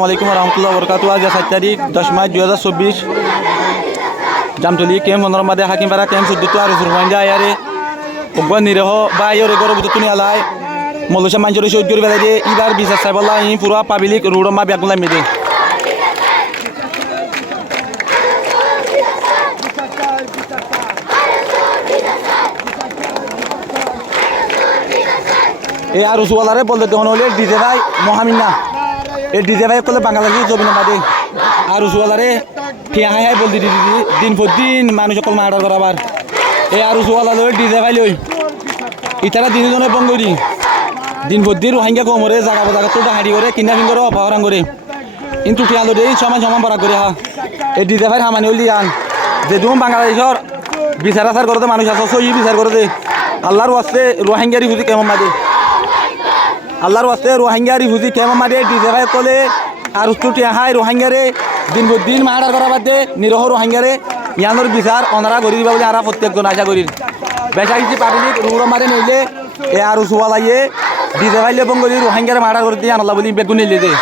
আসসালামাইকুম রহমতুল্লাহ বরকাত। আজ 7 তারিখ 10 মার্চ 2024 জামতলি ক্যাম্প 15 মাদে হাকিমপাড়া ক্যাম্প 14 আর সুরমাইন্দা আয়ারে অজ্ঞান নিরহ বা আয়রে গরব তুনি আলাই মলসা মাঞ্জরি শহীদ করে বেলাই দিয়ে ইবার বিচার সাহেবল্লাহ ই পুরা পাবলিক রুড়মা ব্যাগুলা মেদে এ আর উসুয়ালারে বলতে তখন হলে ডিজে ভাই মহামিনা এই ডিজে ভাই করলে বাংলাদেশের জমিন বাদে আর উসুয়ালারে ঠিয়া হাই হাই বলতে দিন পর দিন মানুষ সকল মার্ডার করাবার এই আর উসুয়ালা লই ডিজে ভাই লই ইতারা দিনজনে বঙ্গরি দিন পর দিন রোহিঙ্গা কমরে জায়গা জায়গা তো হাঁড়ি করে কিনা ফিন করে অপহরণ করে কিন্তু ঠিয়া লো দেই সমান সমান বরাক করে হা এই ডিজে ভাই হামানি হলি আন যে তুমি বাংলাদেশের বিচার আচার করতে মানুষ আছে সই বিচার করে দে আল্লাহর ওয়াস্তে রোহিঙ্গারি হুজি কেমন মাদে আল্লাহর ওয়াস্তে রোহিঙ্গারি হুজি কেমন মাদে ডিজে ভাই কলে আর উত্তরটি হাই রোহিঙ্গারে দিন পর দিন মার্ডার করা বাদে নিরহ রোহিঙ্গারে ইয়ানোর বিচার অনারা করি দিবা বলে আরা প্রত্যেকজন আশা করি বেচা কিছু পাবলিক রুড়ো মারে নইলে এ আর উসুয়া লাগিয়ে ডিজে ভাইলে বঙ্গলি রোহিঙ্গারে মার্ডার করে দিয়ে আনলা বলি বেগুন নিলে দে